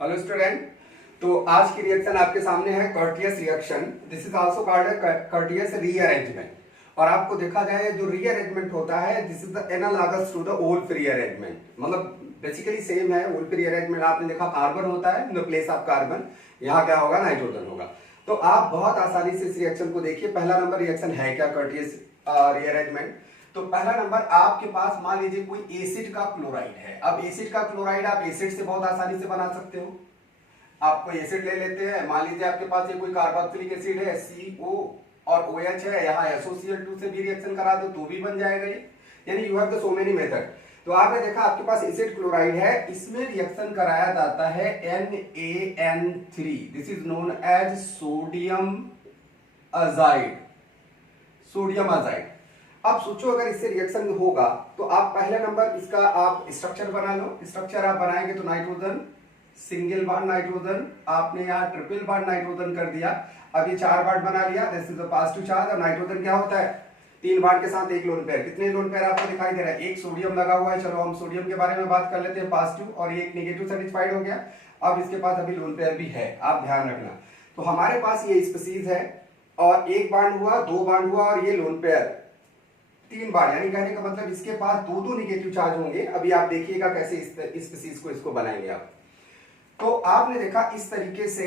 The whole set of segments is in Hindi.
Hello student. तो आज की रिएक्शन आपके सामने है Curtius reaction. This is also called Curtius rearrangement. और आपको देखा जाए जो रीअरेंजमेंट होता है this is the analogous to the Wolff rearrangement. मतलब बेसिकली सेम है। ओल्फ रीअरेंजमेंट आपने देखा कार्बन होता है, in the place of carbon यहाँ क्या होगा, नाइट्रोजन होगा। तो आप बहुत आसानी से इस रिएक्शन को देखिए। पहला नंबर रिएक्शन है क्या, कर्टियस रीअरेंजमेंट। तो पहला नंबर आपके पास मान लीजिए कोई एसिड का क्लोराइड है। अब एसिड का क्लोराइड आप एसिड से बहुत आसानी से बना सकते हो। आप कोई एसिड ले लेते हैं, मान लीजिए आपके पास ये कोई कार्बोक्सिलिक एसिड है CO और OH है, यहाँ SOCl2 से भी रिएक्शन करा दो तो भी बन जाएगा ये। यानी you have the so many method. तो आपने देखा आपके पास एसिड क्लोराइड है, इसमें रिएक्शन कराया जाता है NaN3। This is known as sodium azide. Sodium azide. अब सोचो अगर इससे रिएक्शन होगा तो आप पहले नंबर इसका आप स्ट्रक्चर बना लो। स्ट्रक्चर आप बनाएंगे तो नाइट्रोजन, सिंगल बॉन्ड नाइट्रोजन, आपने यहाँ ट्रिपल बॉन्ड नाइट्रोजन कर दिया। अब ये 4 बॉन्ड बना लिया, this is the positive charge. और नाइट्रोजन क्या होता है, 3 बॉन्ड के साथ 1 लोन पेयर। कितने लोन पेयर आपको दिखाई दे रहा है, एक सोडियम लगा हुआ है। चलो हम सोडियम के बारे में बात कर लेते हैं, पॉजिटिव, और ये एक नेगेटिव सेटिस्फाइड हो गया। अब इसके पास अभी लोन पेयर भी है, आप ध्यान रखना। तो हमारे पास ये स्पीसीज है और 1 बॉन्ड हुआ, 2 बॉन्ड हुआ और ये लोन पेयर 3 बार। यानी कहने का मतलब इसके पास दो निगेटिव चार्ज होंगे। अभी आप देखिएगा कैसे इस स्पीसीज को इसको बनाएंगे आप। तो आपने देखा इस तरीके से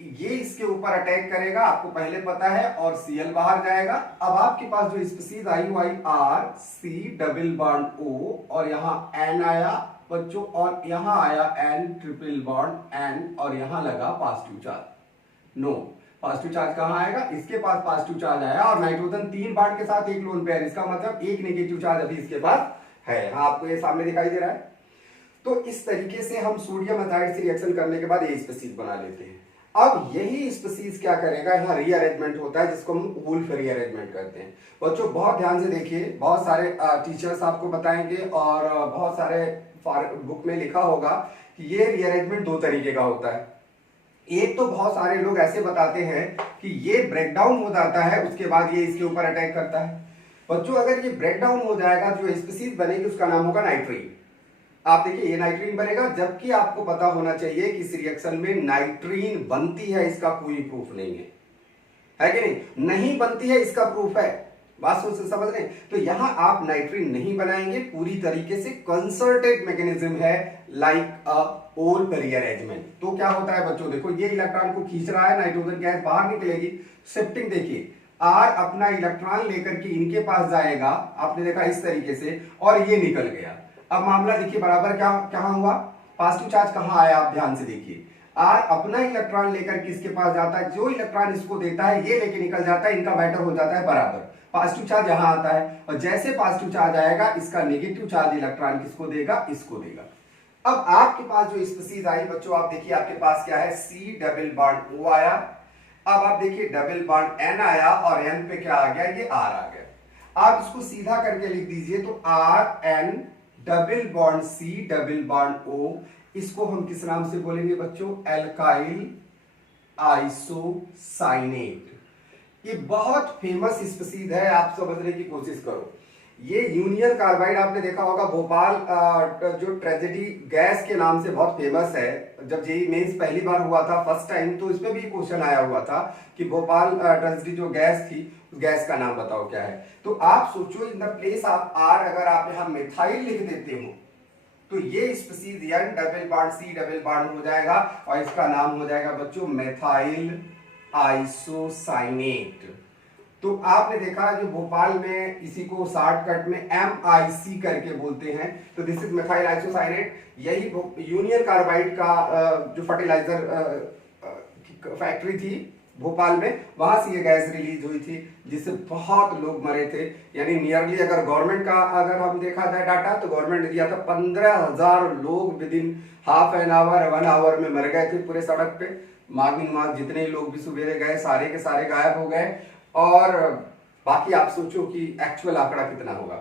ये इसके ऊपर अटैक करेगा, आपको पहले पता है, और Cl बाहर जाएगा। अब आपके पास जो स्पीसीज आई वो आई RC डबल बॉन्ड O और यहाँ N आया बच्चों, और यहाँ आया N ट्रिपल बॉन्ड N, और यहाँ लगा positive charge. No, positive charge कहां आएगा, इसके पास पॉजिटिव चार्ज आया और नाइट्रोजन 3 बॉन्ड के साथ 1 लोन पेयर। इसका मतलब 1 नेगेटिव चार्ज अभी इसके पास है। हाँ, आपको ये सामने दिखाई दे रहा है। तो इस तरीके से हम सोडियम अजाइड से रिएक्शन करने के बाद ये स्पीसीज बना लेते हैं। अब यही स्पीसीज क्या करेगा, यहाँ रीअरेंजमेंट होता है जिसको हम वुल्फ रीअरेंजमेंट करते हैं। बच्चों बहुत ध्यान से देखिए, बहुत सारे टीचर्स आपको बताएंगे और बहुत सारे बुक में लिखा होगा कि ये रीअरेंजमेंट 2 तरीके का होता है। एक तो बहुत सारे लोग ऐसे बताते हैं कि ये ब्रेकडाउन हो जाता है, उसके बाद ये इसके ऊपर अटैक करता है। बच्चों अगर ये ब्रेकडाउन हो जाएगा, जो स्पीसीज बनेगी उसका नाम होगा नाइट्रीन। आप देखिए ये नाइट्रीन बनेगा, जबकि आपको पता होना चाहिए कि इस रिएक्शन में नाइट्रीन बनती है, इसका कोई प्रूफ नहीं है कि नहीं? नहीं बनती है, इसका प्रूफ है। बात सोच से समझ रहे हैं? तो यहां आप नाइट्रीन नहीं बनाएंगे, पूरी तरीके से कंसर्टेड मैकेनिज्म है, लाइक अ ओल्फ रीअरेंजमेंट। तो क्या होता है बच्चों, देखो ये इलेक्ट्रॉन को खींच रहा है, नाइट्रोजन गैस बाहर निकलेगी। शिफ्टिंग देखिए, R अपना इलेक्ट्रॉन लेकर के इनके पास जाएगा, आपने देखा इस तरीके से, और ये निकल गया। अब मामला देखिए बराबर क्या कहां हुआ, पॉजिटिव चार्ज कहां आया, आप ध्यान से देखिए। R अपना इलेक्ट्रॉन लेकर किसके पास जाता है, जो इलेक्ट्रॉन इसको देता है ये लेके निकल जाता है, इनका मैटर हो जाता है बराबर। पॉजिटिव चार्ज यहां आता है, और जैसे पॉजिटिव चार्ज आएगा इसका नेगेटिव चार्ज इलेक्ट्रॉन किसको देगा, इसको देगा। अब आपके पास जो स्पीसीज आई बच्चों, आप देखिए आपके पास क्या है, C डबल बॉन्ड O आया। अब आप देखिए डबल बॉन्ड N आया, और N पे क्या आ गया, ये R आ गया। आप इसको सीधा करके लिख दीजिए, तो RN double bond C double bond O, इसको हम किस नाम से बोलेंगे बच्चों, एल्काइल आइसोसाइनेट। ये बहुत फेमस स्पीसीज है, आप समझने की कोशिश करो। ये यूनियन कार्बाइड आपने देखा होगा, भोपाल जो ट्रेजेडी गैस के नाम से बहुत फेमस है। जब जेईई मेंस पहली बार हुआ था फर्स्ट टाइम, तो इसमें भी क्वेश्चन आया हुआ था कि भोपाल ट्रेजेडी जो गैस थी, गैस का नाम बताओ क्या है। तो आप सोचो इन द प्लेस ऑफ R अगर आप यहाँ मिथाइल लिख देते हो तो ये species N double bond C double bond हो जाएगा, और इसका नाम हो जाएगा बच्चों मेथाइल आइसोसाइनेट। तो आपने देखा जो भोपाल में इसी को शॉर्टकट में MIC करके बोलते हैं, तो दिस इज मेथाइल आइसोसाइनेट। यही यूनियन कार्बाइड का जो फर्टिलाइजर फैक्ट्री थी भोपाल में, वहां से ये गैस रिलीज हुई थी, जिससे बहुत लोग मरे थे। यानी नियरली अगर गवर्नमेंट का अगर हम देखा जाए डाटा, तो गवर्नमेंट ने दिया था 15,000 लोग within half an hour 1 hour में मर गए थे पूरे सड़क पे। मार्निंग मार्क जितने लोग भी सुबह गए सारे के सारे गायब हो गए, और बाकी आप सोचो कि एक्चुअल आंकड़ा कितना होगा।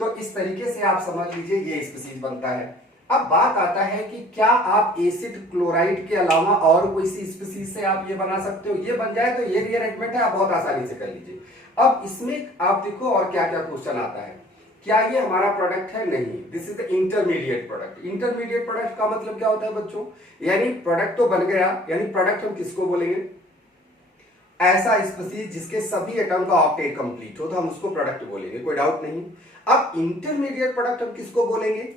तो इस तरीके से आप समझ लीजिए ये स्पीसीज बनता है। अब बात आता है कि क्या आप एसिड क्लोराइड के अलावा और कोई सी स्पीसीज से आप ये बना सकते हो, ये बन जाए तो ये रीअरेंजमेंट है, आप बहुत आसानी से कर लीजिए। अब इसमें आप देखो और क्या क्या क्वेश्चन आता है। क्या ये हमारा प्रोडक्ट है? नहीं, this is the intermediate product. Intermediate product का मतलब क्या होता है बच्चों? यानी प्रोडक्ट तो बन गया, यानी प्रोडक्ट हम किसको बोलेंगे? ऐसा स्पीसीज जिसके सभी एटम का ऑक्टेट कंप्लीट हो तो हम उसको प्रोडक्ट बोलेंगे, कोई डाउट नहीं। अब इंटरमीडिएट प्रोडक्ट हम किसको बोलेंगे?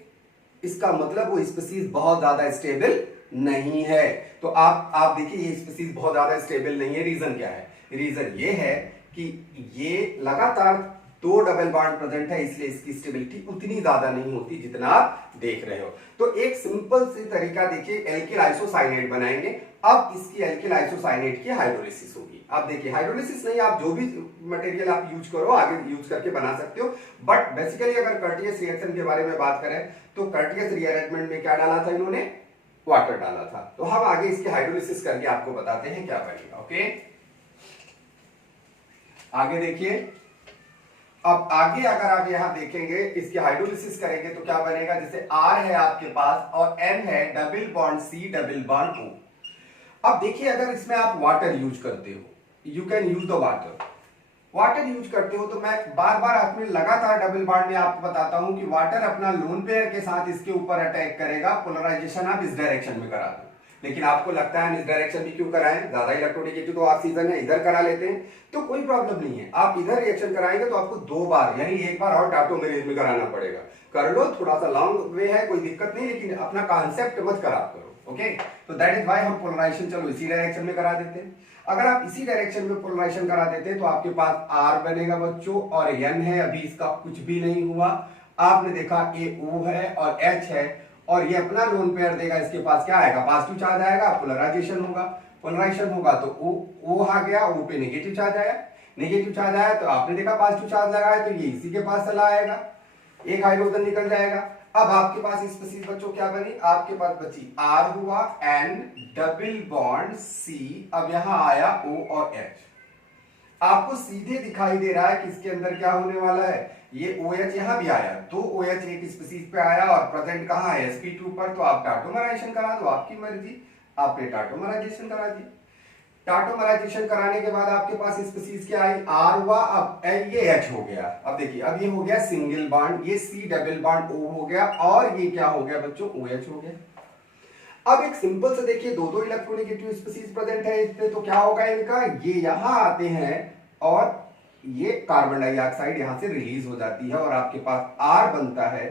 इसका मतलब वो स्पीसीज बहुत ज्यादा स्टेबल नहीं है। तो आप देखिए ये स्पीसीज बहुत ज्यादा स्टेबल नहीं है। रीजन क्या है? रीजन ये है कि ये लगातार दो डबल बॉन्ड प्रेजेंट है, इसलिए इसकी स्टेबिलिटी उतनी ज्यादा नहीं होती जितना आप देख रहे हो। तो एक सिंपल सी तरीका देखिए, एल्किल आइसोसाइनेट बनाएंगे। अब इसकी एल्किल आइसोसाइनेट की हाइड्रोलिसिस होगी। आप देखिए हाइड्रोलिसिस नहीं, आप जो भी मटेरियल आप यूज करो आगे यूज करके बना सकते हो, बट बेसिकली अगर कर्टियस रिएक्शन के बारे में बात करें तो कर्टियस रीअरेंजमेंट में क्या डाला था इन्होंने? वाटर डाला था। तो हम आगे इसकी हाइड्रोलिसिस करके आपको बताते हैं क्या बनेगा। ओके, आगे देखिए। अब आगे अगर आप यहां देखेंगे इसकी हाइड्रोलिसिस करेंगे तो क्या बनेगा? जैसे R है आपके पास और N है, double bond C double bond O। अब देखिए अगर इसमें आप वाटर यूज करते हो, you can use the water use करते हो तो मैं बार बार अपने लगातार डबल बॉन्ड में आपको बताता हूं कि वाटर अपना लोन पेयर के साथ इसके ऊपर अटैक करेगा, पोलराइजेशन आप इस डायरेक्शन में करा दो। लेकिन आपको लगता है हम इस डायरेक्शन में क्यों कराएं? ज्यादा इलेक्ट्रोनेगेटिव तो ऑक्सीजन है, इधर करा लेते हैं, तो कोई प्रॉब्लम नहीं है। आप इधर रिएक्शन कराएंगे तो आपको दो बार यानी एक बार और टाटोमेरेज में कराना पड़ेगा। कर लो, थोड़ा सा लॉन्ग वे है, कोई दिक्कत नहीं, लेकिन अपना कॉन्सेप्ट मत खराब करो। ओके, तो दैट इज व्हाई हम पोलराइजेशन चलो इसी डायरेक्शन में करा देते हैं। अगर आप इसी डायरेक्शन में पोलराइजेशन करा देते हैं तो आपके पास R बनेगा बच्चों और N है, अभी इसका कुछ भी नहीं हुआ। आपने देखा A O है और H है और ये अपना लोन पेयर देगा, इसके पास क्या आएगा? पॉजिटिव चार्ज आएगा, पोलराइजेशन होगा। पोलराइजेशन होगा तो O आ गया, O पे नेगेटिव चार्ज आया, नेगेटिव चार्ज आया तो आपने देखा पॉजिटिव चार्ज लगाया तो ये इसी के पास चला आएगा, एक हाइड्रोजन निकल जाएगा। अब आपके पास स्पीसीज बच्चों क्या बनी? आपके पास बची R हुआ, N डबल बॉन्ड C, अब यहां आया O और H। आपको सीधे दिखाई दे रहा है कि इसके अंदर क्या होने वाला है? ये OH यहां भी आया, दो OH एक स्पीसीज पे आया और प्रेजेंट कहां है? sp2 पर। तो आप टाटोमराइजेशन करा दो, आपकी मर्जी, आपने टाटोमराइजेशन करा दी। टाटोमराइजेशन कराने के बाद आपके पास स्पीसीज क्या आई? R हुआ, अब ये H हो गया। अब देखिए अब ये हो गया सिंगल बॉन्ड, ये C डबल बॉन्ड O हो गया और ये क्या हो गया बच्चों? OH हो गया। अब एक सिंपल से देखिए दो इलेक्ट्रोनेगेटिव स्पीसीज प्रेजेंट है इसमें, तो क्या होगा इनका? ये यहां आते हैं और ये कार्बन डाइऑक्साइड यहां से रिलीज हो जाती है और आपके पास R बनता है,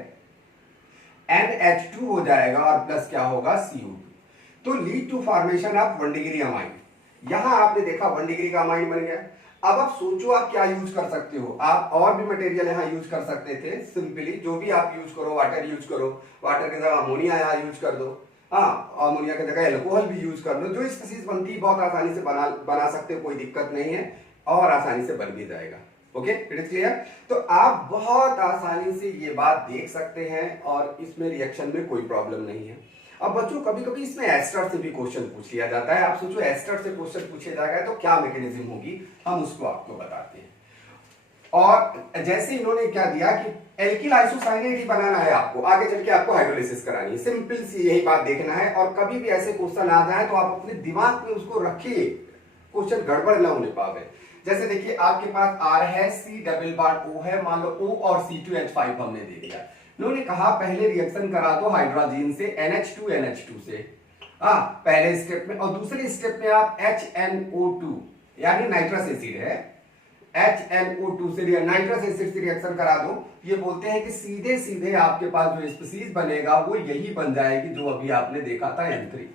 NH2 हो जाएगा और प्लस क्या होगा? CO2। तो lead to formation of 1 degree amine. यहां आपने देखा 1 डिग्री का अमाइन बन गया। अब आप सोचो आप क्या यूज कर सकते हो? आप और भी मटेरियल यहां यूज कर सकते थे, सिंपली जो भी आप यूज करो, वाटर यूज करो, वाटर की जगह अमोनिया यहां यूज कर दो, हाँ अमोनिया की जगह एल्कोहल भी यूज कर लो। जो स्पीसीज बनती है बहुत आसानी से बना सकते हो, कोई दिक्कत नहीं है और आसानी से बन भी जाएगा। Okay, it is clear. तो आप बहुत आसानी से ये बात देख सकते हैं और इसमें रिएक्शन में कोई प्रॉब्लम नहीं है। अब बच्चों कभी कभी इसमें एस्टर से भी क्वेश्चन पूछ लिया जाता है। आप सोचो एस्टर से क्वेश्चन पूछे जाएगा तो क्या मैकेनिज्म होगी, हम उसको आपको बताते हैं। और जैसे इन्होंने क्या दिया कि एल्किल आइसोसाइनेट ही बनाना है आपको, आगे चल के आपको हाइड्रोलिसिस करानी है, सिंपल सी यही बात देखना है। और कभी भी ऐसे क्वेश्चन आ जाए तो आप अपने दिमाग में उसको रखिए, क्वेश्चन गड़बड़ ना होने पावे। जैसे देखिए आपके पास R है, C डबल बॉन्ड O है, मान लो O और C2H5 हमने दे दिया। इन्होंने कहा पहले रिएक्शन करा दो हाइड्रोजन से NH2 से, पहले स्टेप में, और दूसरे स्टेप में आप HNO2 यानी नाइट्रस एसिड है, HNO2 से नाइट्रस एसिड से रिएक्शन करा दो। ये बोलते हैं कि सीधे सीधे आपके पास जो स्पीसीज बनेगा वो यही बन जाएगी जो अभी आपने देखा था N3,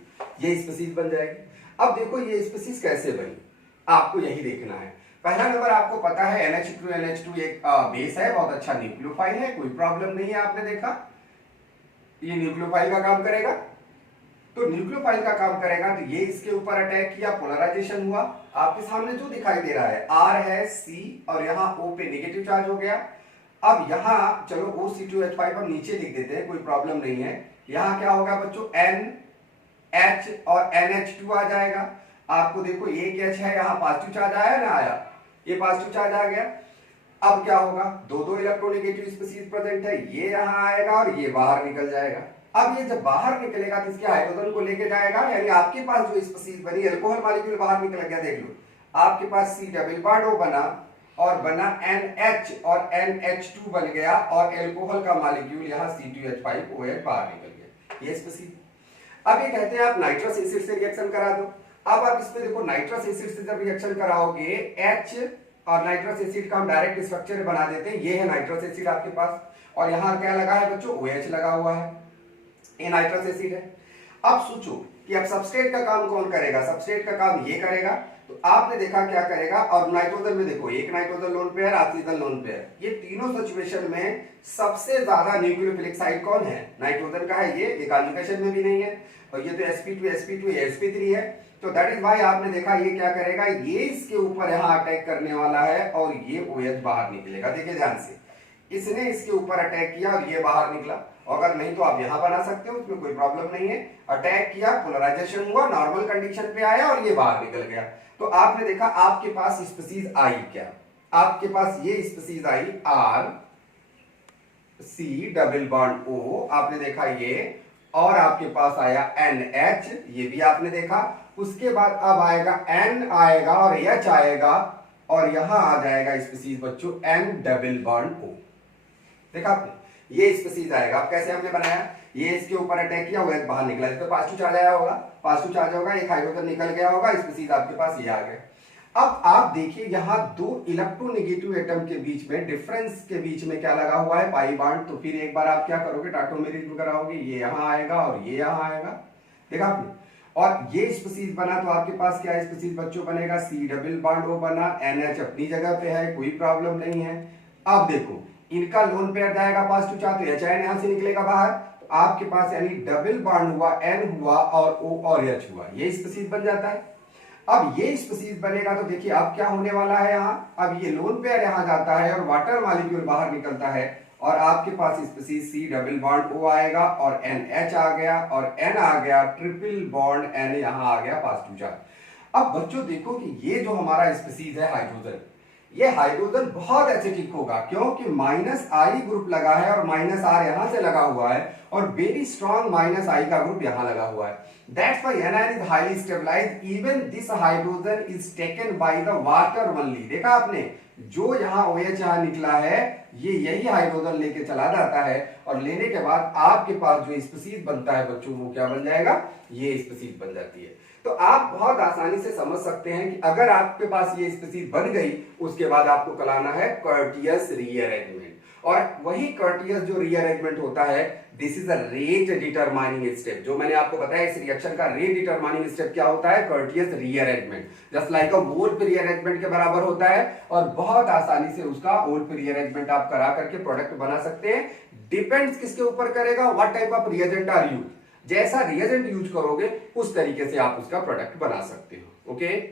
ये स्पीसीज बन जाएगी। अब देखो ये स्पीसीज कैसे बनी, आपको यही देखना है। पहला नंबर आपको पता है NH2 एक बेस है, बहुत अच्छा न्यूक्लियोफाइल है, कोई प्रॉब्लम नहीं है। आपने देखा ये न्यूक्लियोफाइल का काम करेगा, तो न्यूक्लियोफाइल का काम करेगा तो ये इसके ऊपर अटैक किया, पोलराइजेशन हुआ। आपके सामने जो दिखाई दे रहा है R है, C और यहाँ O पे नेगेटिव चार्ज हो गया। अब यहाँ चलो OC2H5 हम नीचे लिख देते हैं, कोई प्रॉब्लम नहीं है। यहाँ क्या होगा बच्चों? NH और NH2 आ जाएगा। आपको देखो एक H है, यहाँ पॉजिटिव चार्ज आया ना, आया, ये पॉजिटिव चार्ज आ गया। अब क्या होगा? दो इलेक्ट्रोनेगेटिव स्पीसीज प्रेजेंट है, ये यहाँ आएगा और ये बाहर निकल जाएगा। अब ये जब बाहर निकलेगा तो इसके हाइड्रोजन को लेके जाएगा, यानी आपके पास जो स्पीसीज बनी, अल्कोहल मॉलिक्यूल बाहर निकल गया। देख लो आपके पास C डबल बॉन्ड O बना और बना NH और NH2 बन गया और एल्कोहल का मॉलिक्यूल यहाँ C2H5OH बाहर निकल गया। ये स्पीसीज। अब ये कहते हैं आप नाइट्रस एसिड से रिएक्शन करा दो। अब आप इसमें देखो नाइट्रस एसिड से जब रिएक्शन कराओगे H और नाइट्रस एसिड का हम डायरेक्ट स्ट्रक्चर बना देते हैं। ये है नाइट्रस एसिड आपके पास और यहाँ क्या लगा है बच्चों, OH लगा हुआ है, ये नाइट्रस एसिड है। अब सोचो कि अब सबस्ट्रेट का काम कौन करेगा, सबस्ट्रेट का काम ये करेगा। तो आपने देखा क्या करेगा, और नाइट्रोजन में देखो एक nitrogen lone pair, oxygen lone pair, ये तीनों सिचुएशन में सबसे ज्यादा न्यूक्लियोफिलिक साइड कौन है, नाइट्रोजन का है। ये कॉन्जुगेशन में भी नहीं है और ये तो sp2 ये sp3 है। तो दैट इज वाई आपने देखा ये क्या करेगा, ये इसके ऊपर यहाँ अटैक करने वाला है और ये OH बाहर निकलेगा। देखिए ध्यान से, इसने इसके ऊपर अटैक किया और ये बाहर निकला। अगर नहीं तो आप यहां बना सकते हो, उसमें कोई प्रॉब्लम नहीं है। अटैक किया, पोलराइजेशन हुआ, नॉर्मल कंडीशन पे आया और ये बाहर निकल गया। तो आपने देखा आपके पास स्पीसीज आई क्या, आपके पास ये स्पीसीज आई RC डबल बॉन्ड O, आपने देखा ये, और आपके पास आया NH, ये भी आपने देखा। उसके बाद अब आएगा N आएगा और H आएगा और यहां आ जाएगा स्पीसीज बच्चों N डबल बॉन्ड O। देखा आपने, ये स्पीसीज आएगा। अब कैसे हमने बनाया, ये इसके ऊपर अटैक किया, वो बाहर निकला, इस पे पॉजिटिव चार्ज आया होगा, पॉजिटिव चार्ज होगा, एक हाइड्रोजन निकल गया होगा, स्पीसीज आपके पास ये आ गए। अब आप देखिए यहाँ दो इलेक्ट्रोनेगेटिव एटम के बीच में, डिफरेंस के बीच में क्या लगा हुआ है, पाई बॉन्ड। तो फिर एक बार आप क्या करोगे, टाटोमेरिज्म कराओगे, ये यहाँ आएगा और ये यहाँ आएगा। देखा आपने, और ये स्पीसीज बना तो आपके पास क्या स्पीसीज बच्चों बनेगा, C डबल बॉन्ड O बना, NH अपनी जगह पे है, कोई प्रॉब्लम नहीं है। अब देखो इनका लोन पेयर जाएगा पॉजिटिव चार्ज, तो HN यहां से निकलेगा बाहर, तो आपके पास यानी डबल बॉन्ड हुआ, N हुआ और O और H हुआ, ये स्पीसीज बन जाता है। अब ये स्पीसीज बनेगा तो देखिए अब क्या होने वाला है यहाँ, अब ये लोन पेयर यहां जाता है और वाटर मॉलिक्यूल बाहर निकलता है और आपके पास species C double bond O आएगा और NH आ गया और N आ गया, ट्रिपल बॉन्ड N यहां आ गया पॉजिटिव चार्ज। अब बच्चों देखो कि ये जो हमारा स्पीसीज है हाइड्रोजन, ये हाइड्रोजन बहुत एसिडिक होगा क्योंकि -I ग्रुप लगा है और -R यहां से लगा हुआ है और वेरी स्ट्रॉन्ग -I का ग्रुप यहां लगा हुआ है। That's why anion is highly stabilized. Even this hydrogen is taken by the water only. देखा आपने, जो यहाँ OH यहाँ निकला है, ये यही हाइड्रोजन लेके चला जाता है और लेने के बाद आपके पास जो स्पीसीज बनता है बच्चों, वो क्या बन जाएगा, ये स्पीसीज बन जाती है। तो आप बहुत आसानी से समझ सकते हैं कि अगर आपके पास ये स्पीसीज बन गई, उसके बाद आपको कराना है कर्टियस रीअरेंजमेंट। और वही कर्टियस जो रीअरेंजमेंट होता है, this is a rate determining step. जो मैंने आपको बताया इस रिएक्शन का रेट डिटरमाइनिंग स्टेप क्या होता है, Curtius rearrangement, just like a Wolff rearrangement के बराबर होता है और बहुत आसानी से उसका वोल्फ रीअरेंजमेंट आप करा करके प्रोडक्ट बना सकते हैं। डिपेंड्स किसके ऊपर करेगा, what type of reagent are use, जैसा रिएजेंट यूज करोगे उस तरीके से आप उसका प्रोडक्ट बना सकते हो। ओके।